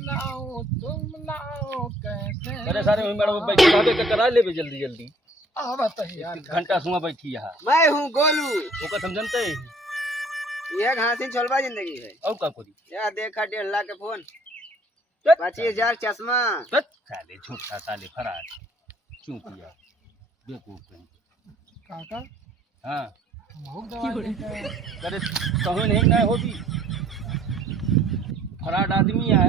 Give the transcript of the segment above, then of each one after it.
नाओ तुम नाओ कैसे। अरे सारे मैडम बैठी आगे के करा ले बे जल्दी जल्दी। आवत है यार। घंटा सुआ बैठी यहाँ। मैं हूँ गोलू। ओका समझनते ये घासिन छोलवा जिंदगी है। औ का कोरी या देखा 1.5 लाख के फोन, तत 25,000 चश्मा। तत साले झूठा साले फरार क्यों किया बेवकूफ कहीं। काका हाँ बहुत दवाई देते हैं। करे कहूँ नहीं ना होगी फराड आदमी है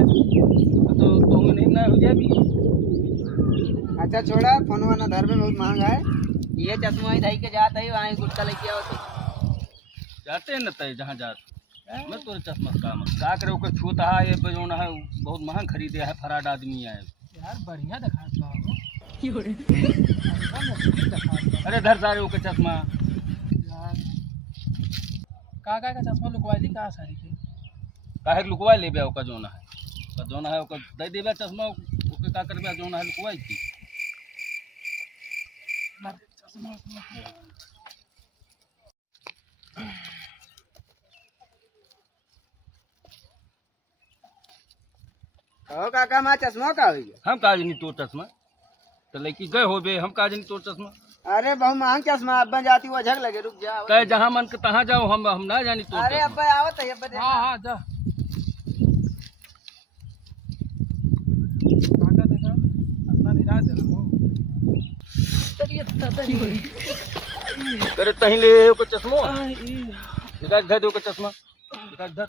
तो कहूँ नहीं ना हो जाएगी। अच्छा छोड़ा फोन वाना धर में बहुत महंगा है। ये चश्मा ही धई के जाता है वहाँ गुटका लेके आओ तो जाते हैं न तय जहाँ जाते मैं तो चश्मा काम का करे ओके छूता है ये बजोना है बहुत महंग खरीदे है फराड आदमी है यार बढ़िया दिखाता हो। अरे धर सारे ओके चश्मा यार काका का चश्मा लुकवा ली कहाँ सारी के। काहे के लुकवा ले ओका जोना है ओका दे देबे चश्मा ओके का करबे जोना है लुकवाई थी। चश्मा कहो काका माँ चश्मा का हुई है। हम काज नहीं तो चश्मा तो लड़की गए हो बे हम काज नहीं तो चश्मा अरे बहुत महंग चश्मा अब्बा जाती वो झग लगे रुक जाओ। कहे जहाँ मन के तहाँ जाओ हम ना जानी तो अरे अब्बा आओ तो अब्बा देखा। हाँ हाँ जा काका देखा अपना निराश है वो। करे तहीं ले ओके चश्मो दिखा धर दे ओके चश्मा दिखा धर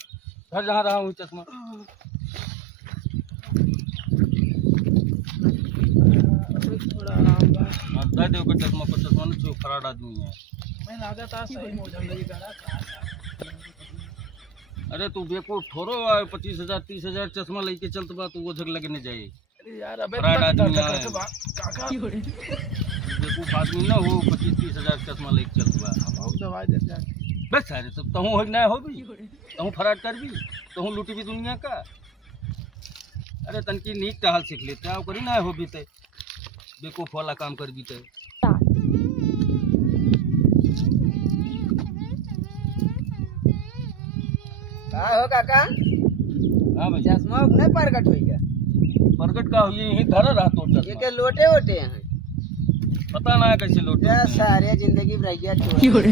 धर जहाँ रहा हूँ चश्मा थोड़ा आराम बा। दे दे ओके चश्मा पर चश्मा न छो फराड आदमी है। मैं लागत आ सही मोजन लगी करा। अरे तू बेको ठोरो 25,000 30,000 चश्मा लेके चलत बा तू वो झग लगने जाए अरे यार अबे फराड आदमी है काका बेवकूफ आदमी ना हो 25-30,000 चश्मा लेके चलत बा बहुत दवाई देते हैं। बस सारे सब तहूँ हो ना हो भी तहूँ फराड कर भी तहूँ लूटी भी दुनिया का। अरे तनकी नीक टहल सीख लेते हैं करी ना हो भी ते बेवकूफ वाला काम कर भी ते। का हो काका हाँ भाई चश्मा अपने प्रकट हो गया। प्रकट का हुई यही धरा रहा तो ये चश्मा के लोटे वोटे हैं। पता ना है कैसे लौटे सारे जिंदगी रह गया छोड़।